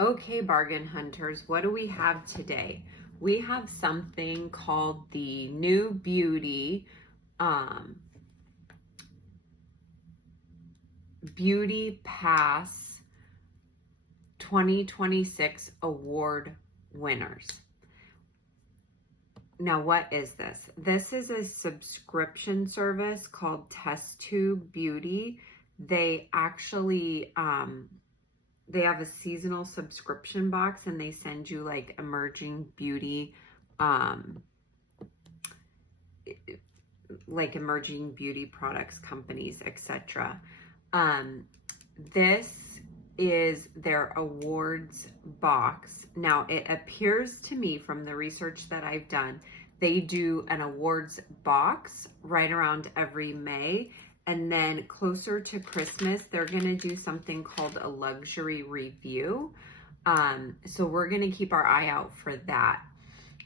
Okay, bargain hunters, what do we have today? We have something called the New Beauty Beauty Pass 2026 award winners. Now, what is this? This is a subscription service called Test Tube Beauty. They actually they have a seasonal subscription box, and they send you like emerging beauty emerging beauty products companies, etc. This is their awards box. Now, it appears to me from the research that I've done, they do an awards box right around every May. And then closer to Christmas, they're going to do something called a luxury review. So we're going to keep our eye out for that.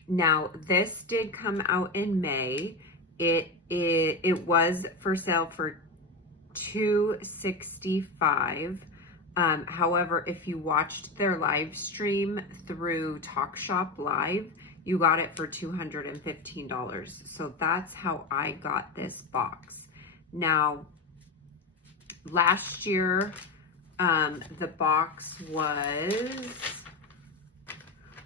Now, this did come out in May. It was for sale for $265. However, if you watched their live stream through Talk Shop Live, you got it for $215. So that's how I got this box. Now, last year, the box was,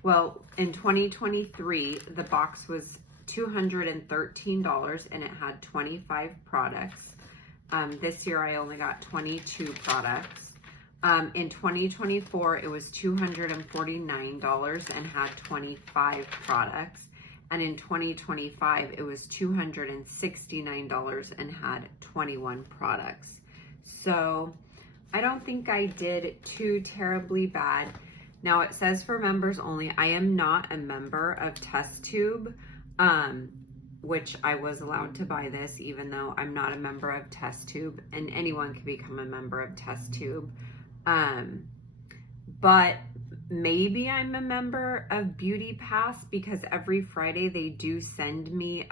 well, in 2023, the box was $213 and it had 25 products. This year I only got 22 products. In 2024, it was $249 and had 25 products. And in 2025, it was $269 and had 21 products. So I don't think I did too terribly bad. Now it says for members only. I am not a member of Test Tube, which I was allowed to buy this even though I'm not a member of Test Tube, and anyone can become a member of Test Tube. But maybe I'm a member of Beauty Pass, because every Friday they do send me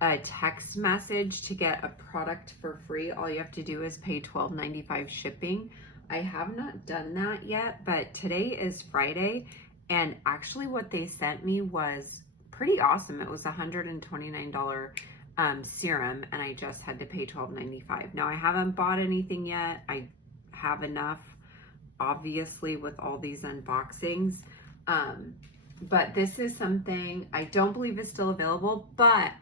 a text message to get a product for free. All you have to do is pay $12.95 shipping. I have not done that yet, but today is Friday, and actually what they sent me was pretty awesome. It was $129 serum, and I just had to pay $12.95. Now, I haven't bought anything yet. I have enough, obviously, with all these unboxings. But this is something I don't believe is still available, but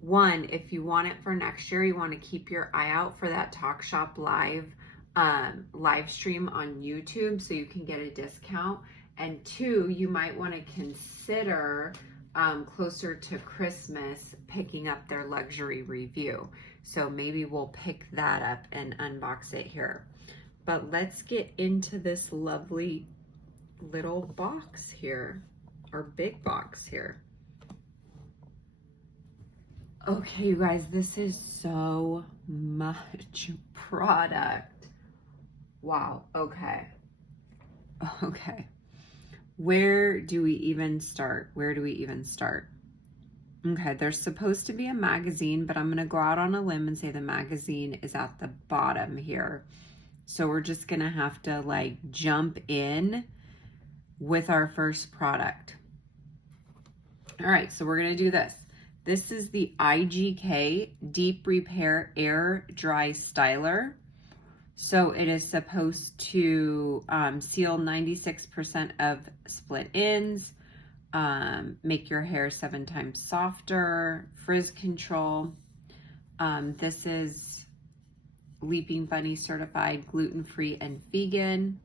one, if you want it for next year, you want to keep your eye out for that Talk Shop Live stream on YouTube so you can get a discount. And two, you might want to consider closer to Christmas picking up their luxury review. So maybe we'll pick that up and unbox it here. But let's get into this lovely little box here, or big box here. Okay, you guys, this is so much product. Wow, okay. Where do we even start? Okay, there's supposed to be a magazine, but I'm going to go out on a limb and say the magazine is at the bottom here. So we're just going to have to like jump in with our first product. All right, so we're going to do this. This is the IGK Deep Repair Air Dry Styler. So it is supposed to seal 96% of split ends, make your hair 7 times softer, frizz control. This is Leaping Bunny certified, gluten-free, and vegan.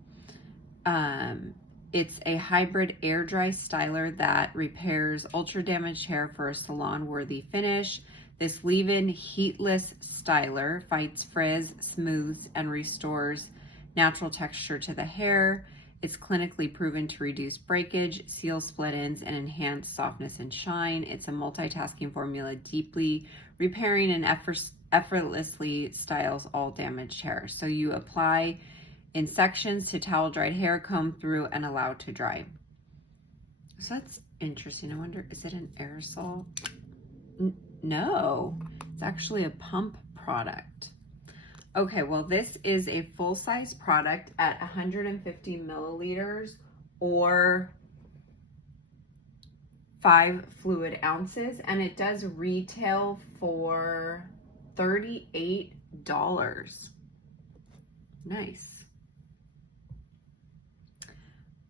It's a hybrid air dry styler that repairs ultra damaged hair for a salon-worthy finish. This leave-in heatless styler fights frizz, smooths, and restores natural texture to the hair. It's clinically proven to reduce breakage, seal split ends, and enhance softness and shine. It's a multitasking formula, deeply repairing and effortlessly styles all damaged hair. So you apply in sections to towel-dried hair, comb through, and allow to dry. So that's interesting. I wonder, is it an aerosol? No, it's actually a pump product. Okay, well, this is a full-size product at 150 milliliters or 5 fluid ounces, and it does retail for $38. Nice.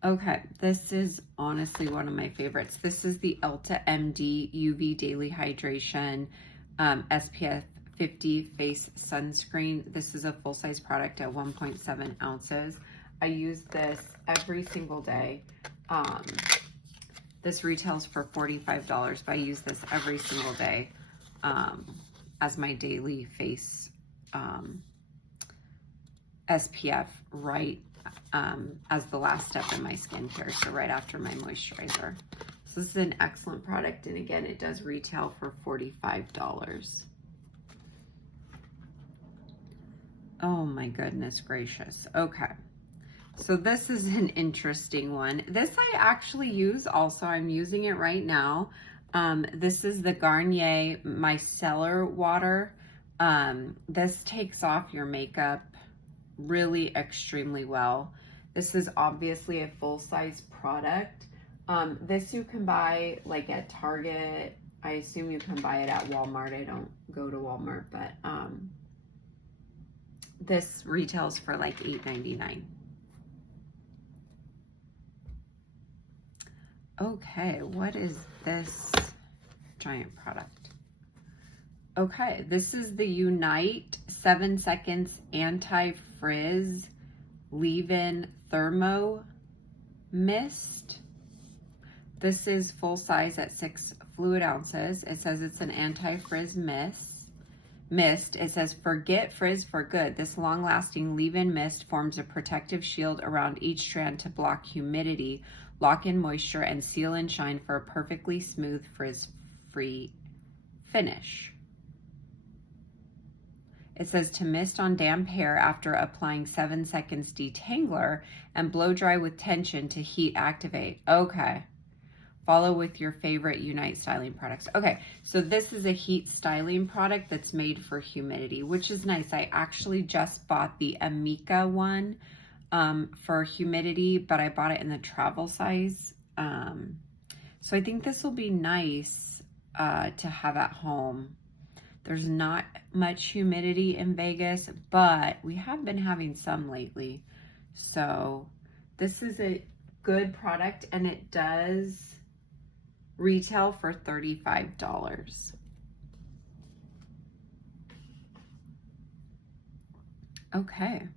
Okay, this is honestly one of my favorites. This is the Elta MD UV Daily Hydration SPF 50 face sunscreen. This is a full-size product at 1.7 ounces. I use this every single day. This retails for $45, but I use this every single day as my daily face SPF right as the last step in my skincare, so right after my moisturizer. So this is an excellent product, and again, it does retail for $45. Oh my goodness gracious. Okay. So this is an interesting one. This I actually use also. I'm using it right now. This is the Garnier Micellar Water. This takes off your makeup really extremely well. This is obviously a full-size product. This you can buy like at Target. I assume you can buy it at Walmart. I don't go to Walmart, but this retails for like $8.99. Okay, what is this giant product? Okay, this is the Unite 7 Seconds Anti-Frizz Leave-In Thermo Mist. This is full size at 6 fluid ounces. It says it's an anti-frizz mist. It says, forget frizz for good. This long-lasting leave-in mist forms a protective shield around each strand to block humidity, lock in moisture, and seal and shine for a perfectly smooth, frizz-free finish. It says to mist on damp hair after applying 7 seconds detangler and blow dry with tension to heat activate. Okay. Follow with your favorite Unite styling products. Okay, so this is a heat styling product that's made for humidity, which is nice. I actually just bought the Amika one for humidity, but I bought it in the travel size. So I think this will be nice to have at home. There's not much humidity in Vegas, but we have been having some lately. So this is a good product, and it does retail for $35. Okay,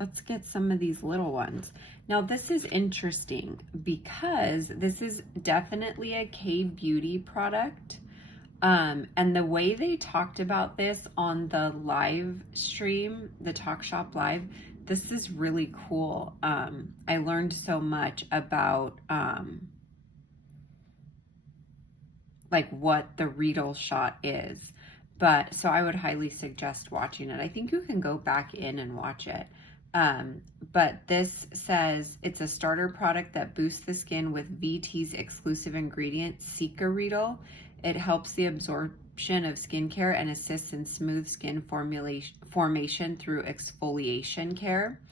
let's get some of these little ones. Now this is interesting because this is definitely a K-Beauty product. And the way they talked about this on the live stream, the Talk Shop Live, this is really cool. I learned so much about like what the Riedel shot is. But so I would highly suggest watching it. I think you can go back in and watch it. But this says it's a starter product that boosts the skin with VT's exclusive ingredient, Cica Riedel. It helps the absorption of skincare and assists in smooth skin formation through exfoliation care.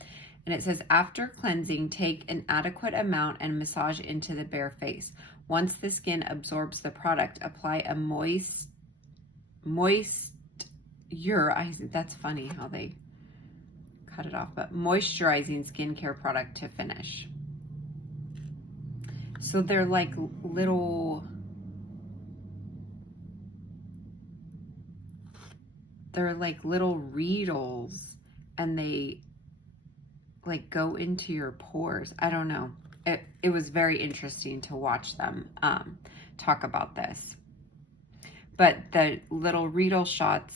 And it says, after cleansing, take an adequate amount and massage into the bare face. Once the skin absorbs the product, apply a that's funny how they cut it off, but moisturizing skincare product to finish. So they're like little, Riedels, and they like go into your pores. I don't know. It was very interesting to watch them talk about this. But the little Riedel shots,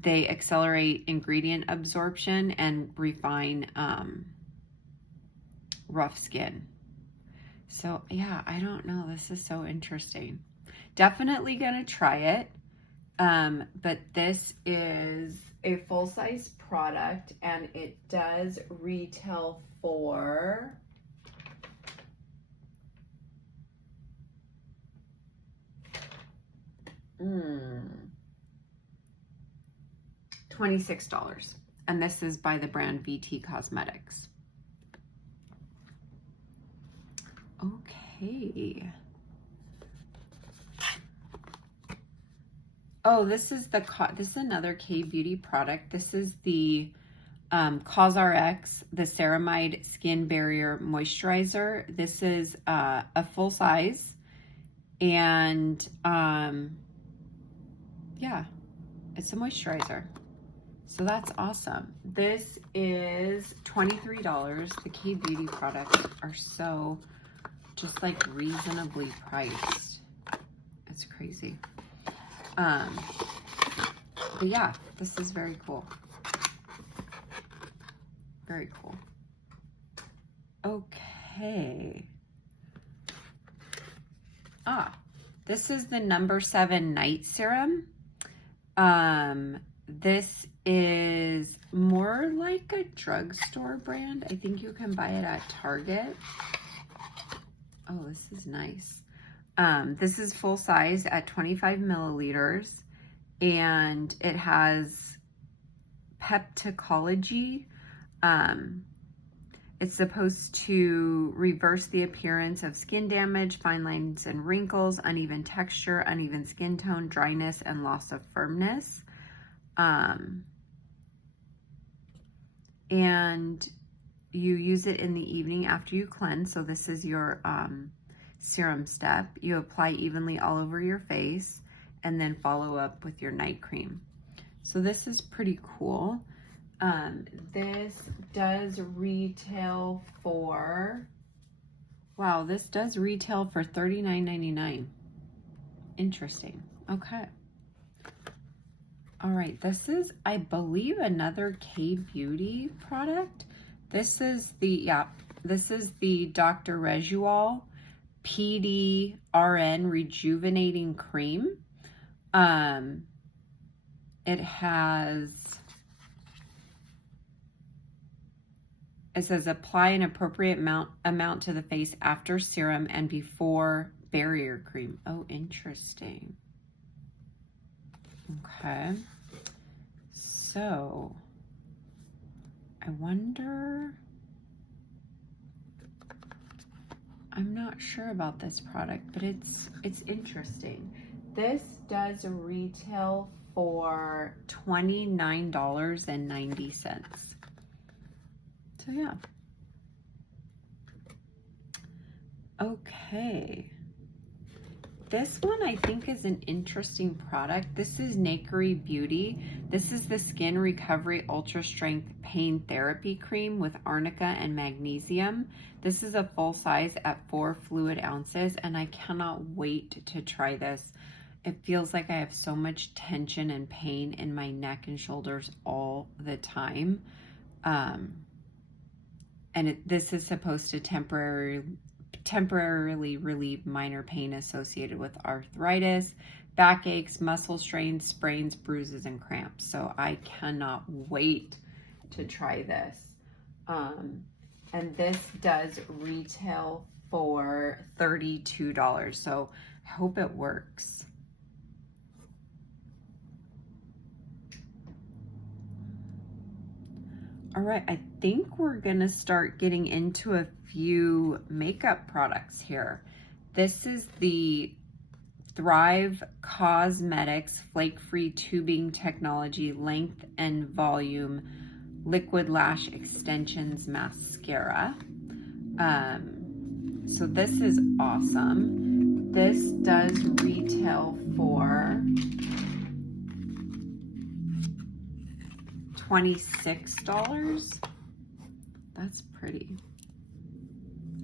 they accelerate ingredient absorption and refine rough skin. So yeah, I don't know. This is so interesting. Definitely gonna try it. But this is a full-size product, and it does retail for $26. And this is by the brand VT Cosmetics. Okay. Oh, this is another K Beauty product. This is the CosRx, the Ceramide Skin Barrier Moisturizer. This is a full size, and yeah, it's a moisturizer. So that's awesome. This is $23. The K Beauty products are so just like reasonably priced. It's crazy. But yeah, this is very cool. Very cool. Okay. This is the No. 7 Night Serum. This is more like a drugstore brand. I think you can buy it at Target. Oh, this is nice. This is full size at 25 milliliters, and it has Peptacology. It's supposed to reverse the appearance of skin damage, fine lines and wrinkles, uneven texture, uneven skin tone, dryness, and loss of firmness. And you use it in the evening after you cleanse. So this is your serum step. You apply evenly all over your face and then follow up with your night cream. So this is pretty cool. This does retail for, wow, this does retail for $39.99. Interesting. Okay. All right, this is, I believe, another K Beauty product. This is the, this is the Dr. Rejual PDRN Rejuvenating Cream. It has, it says apply an appropriate amount to the face after serum and before barrier cream. Oh, interesting. Okay. So, I wonder, I'm not sure about this product, but it's interesting. This does retail for $29.90. So yeah. Okay. This one I think is an interesting product. This is Nakery Beauty. This is the Skin Recovery Ultra Strength Pain Therapy Cream with arnica and magnesium. This is a full size at 4 fluid ounces, and I cannot wait to try this. It feels like I have so much tension and pain in my neck and shoulders all the time. And this is supposed to temporarily relieve minor pain associated with arthritis, backaches, muscle strains, sprains, bruises, and cramps. So I cannot wait to try this. And this does retail for $32. So I hope it works. All right, I think we're gonna start getting into a few makeup products here. This is the Thrive Cosmetics Flake-Free Tubing Technology Length and Volume Liquid Lash Extensions Mascara. So this is awesome. This does retail for $26. That's pretty.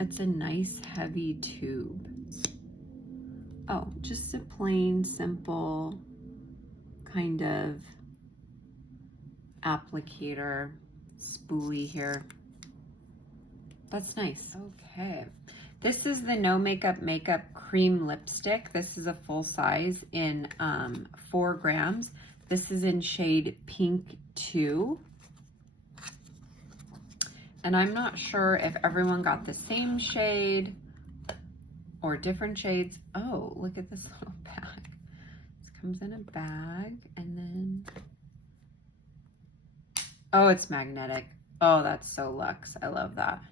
It's a nice heavy tube. Oh, just a plain, simple kind of applicator spoolie here. That's nice. Okay. This is the No Makeup Cream Lipstick. This is a full size in 4 grams. This is in shade Pink 2. And I'm not sure if everyone got the same shade or different shades. Oh, look at this little bag. This comes in a bag, and then Oh, it's magnetic. Oh, that's so luxe. I love that.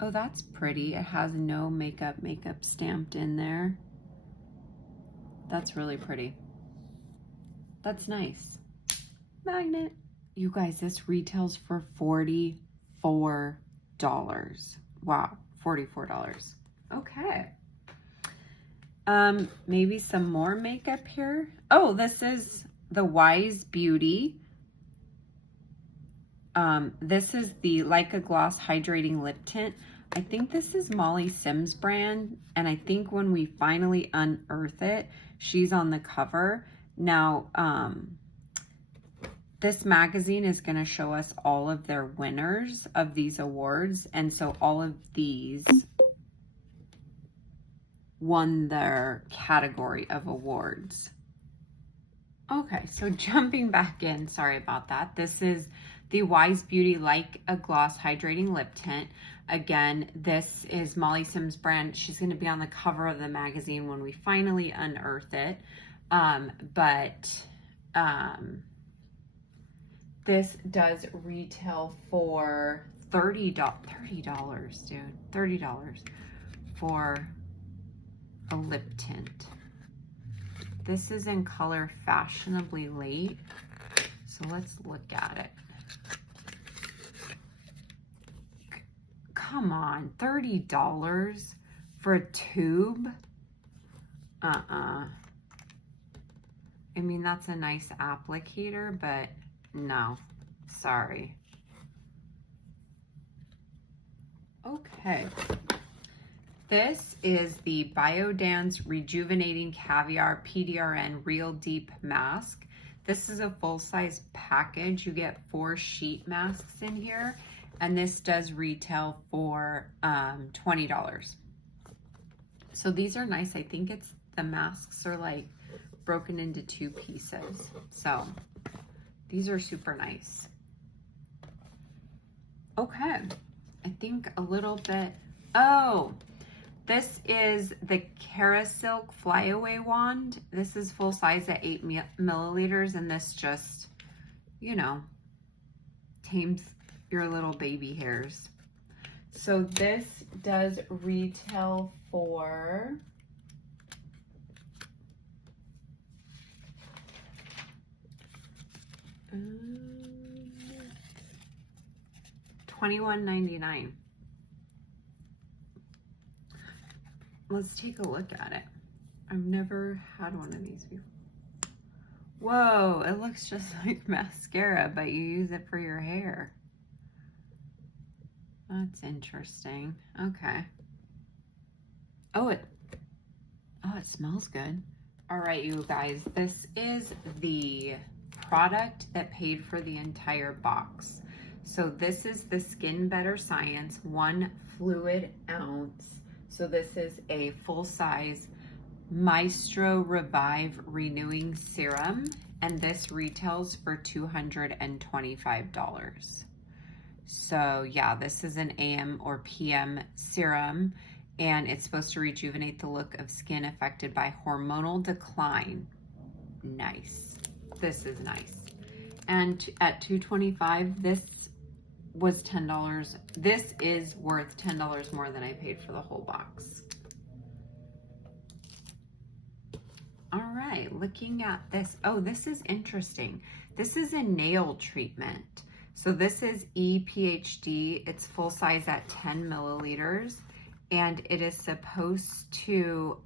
Oh, that's pretty. It has no makeup stamped in there. That's really pretty. That's nice. Magnet. You guys, this retails for $44. Wow, $44. Okay. Maybe some more makeup here. Oh, this is the Wise Beauty. This is the Like a Gloss Hydrating Lip Tint. I think this is Molly Sims brand, and I think when we finally unearth it, she's on the cover. Now, this magazine is going to show us all of their winners of these awards, and so all of these won their category of awards. Okay, so jumping back in, sorry about that. This is the Wise Beauty Like a Gloss Hydrating Lip Tint. Again, this is Molly Sims brand. She's going to be on the cover of the magazine when we finally unearth it. This does retail for $30, dude. $30 for a lip tint. This is in color Fashionably Late. So let's look at it. Come on, $30 for a tube? I mean, that's a nice applicator, but no, sorry. Okay. This is the Biodance Rejuvenating Caviar PDRN Real Deep Mask. This is a full-size package. You get 4 sheet masks in here, and this does retail for $20. So these are nice. I think it's the masks are like broken into 2 pieces. So these are super nice. Okay, I think a little bit. Oh, this is the Carasilk Flyaway Wand. This is full size at 8 milliliters, and this just, you know, tames your little baby hairs. So this does retail for $21.99. Let's take a look at it. I've never had one of these before. Whoa, it looks just like mascara, but you use it for your hair. That's interesting. Okay. Oh, it smells good. All right, you guys, this is the product that paid for the entire box. So this is the Skin Better Science 1 fluid ounce. So this is a full-size Maestro Revive Renewing Serum, and this retails for $225. So yeah, this is an AM or PM serum, and it's supposed to rejuvenate the look of skin affected by hormonal decline. Nice. This is nice. And at $225, this was $10. This is worth $10 more than I paid for the whole box. All right, looking at this. Oh, this is interesting. This is a nail treatment. So this is EPHD. It's full size at 10 milliliters, and it is supposed to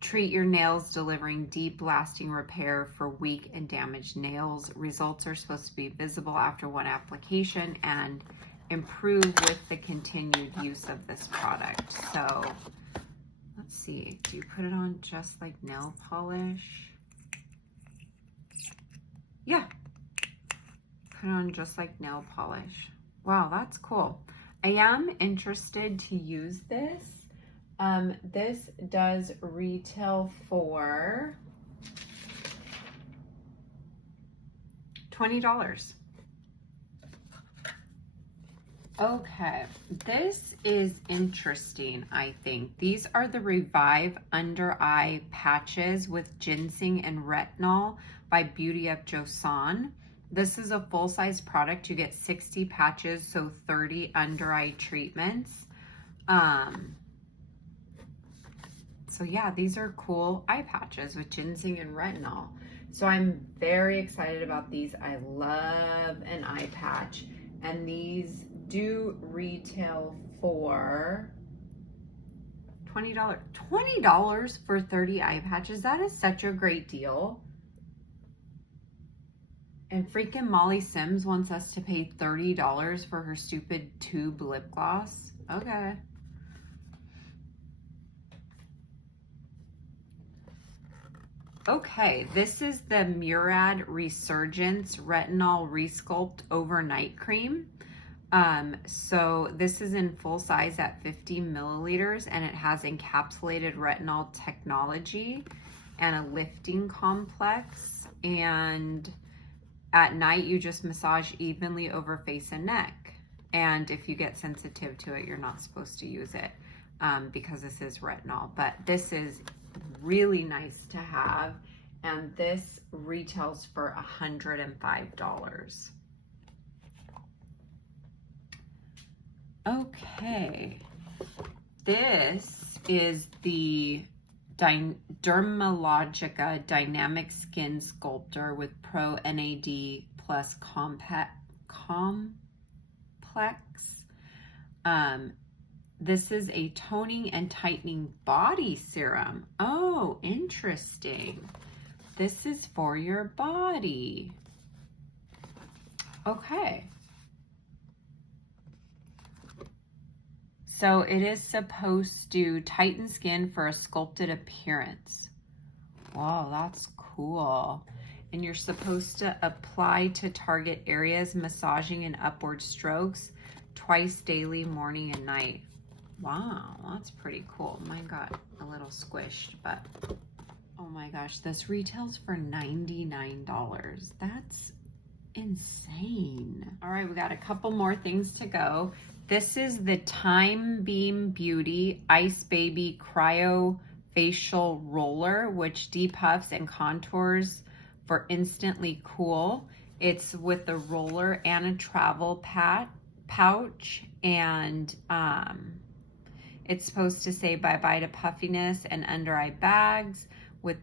treat your nails, delivering deep, lasting repair for weak and damaged nails. Results are supposed to be visible after 1 application and improve with the continued use of this product. So let's see, do you put it on just like nail polish? Yeah, put it on just like nail polish. Wow, that's cool. I am interested to use this. This does retail for $20. Okay, this is interesting, I think. These are the Revive Under Eye Patches with ginseng and retinol by Beauty of Joseon. This is a full-size product. You get 60 patches, so 30 under-eye treatments. So yeah, these are cool eye patches with ginseng and retinol. So I'm very excited about these. I love an eye patch, and these do retail for $20. $20 for 30 eye patches. That is such a great deal. And freaking Molly Sims wants us to pay $30 for her stupid tube lip gloss. Okay. Okay, this is the Murad Resurgence Retinol Resculpt Overnight Cream. So this is in full size at 50 milliliters, and it has encapsulated retinol technology and a lifting complex. And at night, you just massage evenly over face and neck. And if you get sensitive to it, you're not supposed to use it because this is retinol. But this is really nice to have, and this retails for $105. Okay, this is the Dermalogica Dynamic Skin Sculptor with Pro NAD plus complex. This is a toning and tightening body serum. Oh, interesting. This is for your body. Okay. So it is supposed to tighten skin for a sculpted appearance. Wow, that's cool. And you're supposed to apply to target areas, massaging in upward strokes twice daily, morning and night. Wow, that's pretty cool. Mine got a little squished, but oh my gosh, this retails for $99. That's insane. All right, we got a couple more things to go. This is the Time Beam Beauty Ice Baby Cryo Facial Roller, which depuffs and contours for instantly cool. It's with the roller and a travel pouch, and it's supposed to say bye-bye to puffiness and under-eye bags with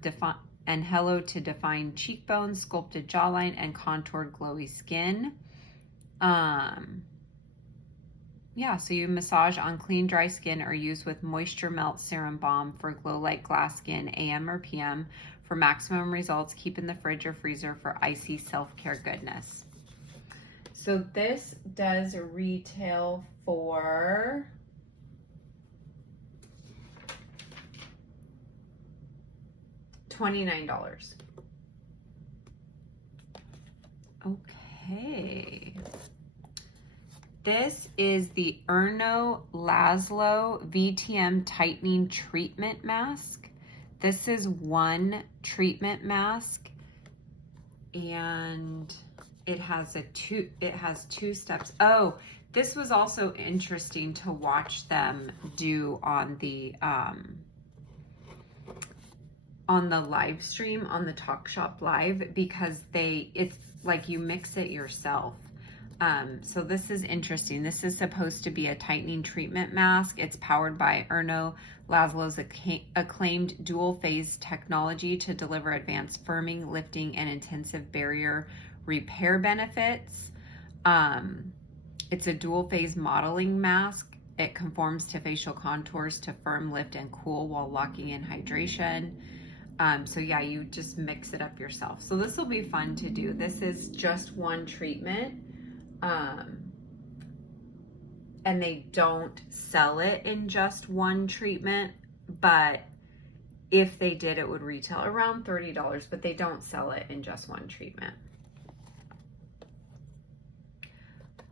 and hello to defined cheekbones, sculpted jawline, and contoured glowy skin. Yeah, so you massage on clean, dry skin or use with Moisture Melt Serum Balm for glow like glass skin, AM or PM. For maximum results, keep in the fridge or freezer for icy self-care goodness. So this does retail for $29. Okay. This is the Erno Laszlo VTM Tightening Treatment Mask. This is one treatment mask, and it has two steps. Oh, this was also interesting to watch them do on the live stream on the Talk Shop Live, because it's like you mix it yourself. So this is interesting. This is supposed to be a tightening treatment mask. It's powered by Erno Laszlo's acclaimed dual phase technology to deliver advanced firming, lifting, and intensive barrier repair benefits. It's a dual phase modeling mask. It conforms to facial contours to firm, lift, and cool while locking in hydration. So yeah, you just mix it up yourself. So this will be fun to do. This is just one treatment. And they don't sell it in just one treatment, but if they did, it would retail around $30, but they don't sell it in just one treatment.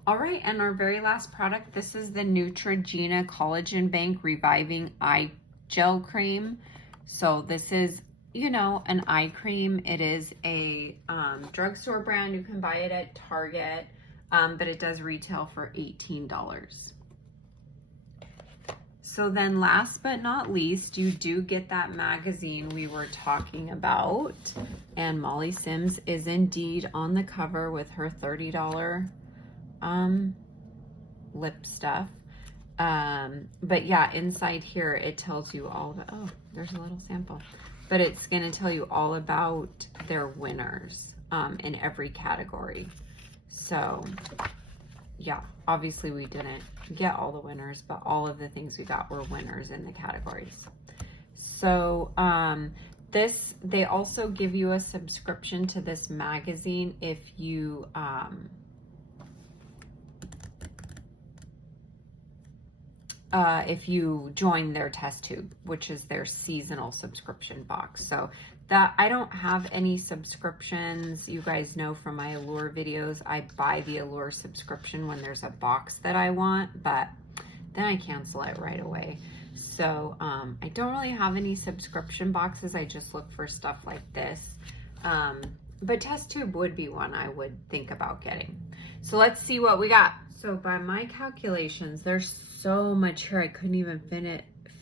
All right, and our very last product, this is the Neutrogena Collagen Bank Reviving Eye Gel Cream. So this is, you know, an eye cream. It is a drugstore brand. You can buy it at Target. But it does retail for $18. So then last but not least, you do get that magazine we were talking about. And Molly Sims is indeed on the cover with her $30 lip stuff. But yeah, inside here it tells you all the, oh, there's a little sample. But it's going to tell you all about their winners in every category. So yeah, obviously we didn't get all the winners, but all of the things we got were winners in the categories. So they also give you a subscription to this magazine if you join their test tube, which is their seasonal subscription box. So that I don't have any subscriptions. You guys know from my Allure videos, I buy the Allure subscription when there's a box that I want, but then I cancel it right away. So I don't really have any subscription boxes. I just look for stuff like this. But test tube would be one I would think about getting. So let's see what we got. So by my calculations, there's so much here. I couldn't even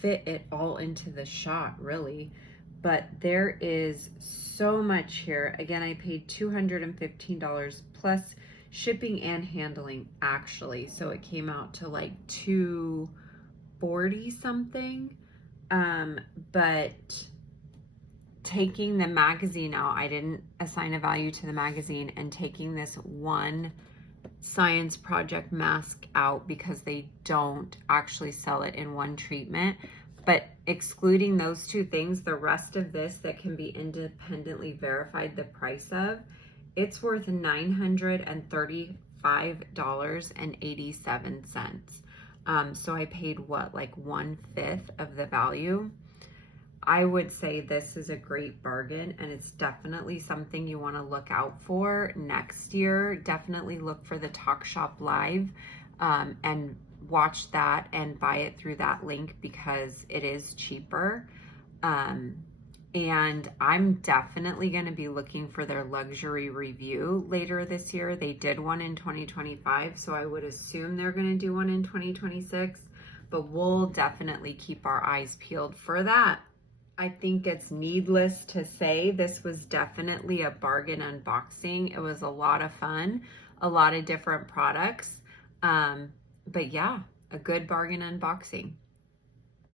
fit it all into the shot, really. But there is so much here. Again, I paid $215 plus shipping and handling, actually. So it came out to like $240 something. But taking the magazine out, I didn't assign a value to the magazine, and taking this one science project mask out because they don't actually sell it in one treatment. But excluding those two things, the rest of this that can be independently verified the price of, it's worth $935.87. So I paid what, like 1/5 of the value? I would say this is a great bargain, and it's definitely something you want to look out for next year. Definitely look for the Talk Shop Live and watch that and buy it through that link because it is cheaper. And I'm definitely going to be looking for their luxury review later this year. They did one in 2025, so I would assume they're going to do one in 2026, but we'll definitely keep our eyes peeled for that. I think it's needless to say this was definitely a bargain unboxing. It was a lot of fun, a lot of different products. But yeah, a good bargain unboxing.